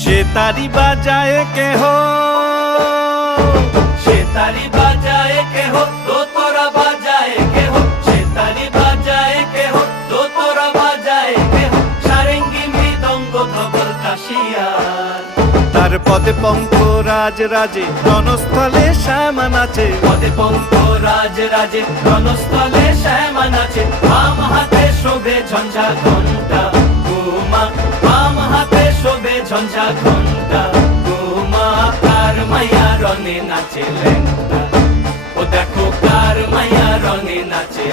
সে তারি বাজায় কেহ, সে তারি বাজায় কেহ, দোতরা বাজায় কেহ, সে তারি বাজায় কেহ, দোতরা বাজায় কেহ, সারেঙ্গি মৃদঙ্গ ধবল কাশিয়ার। তার পদে পঙ্ক রাজ রাজে, রণস্থলে শ্যামা নাচে। পদে পঙ্ক রাজ রাজে, রণস্থলে শ্যামা নাচে। বাম হাতে শোভে ঝঞ্ঝা ঘণ্টা গোমা, বাম হাতে শোভে ঝঞ্ঝা ঘণ্টা গোমা। কার মাইয়া রনে নাচে ল্যাংটা, ও দেখো কার মাইয়া রনে নাচে।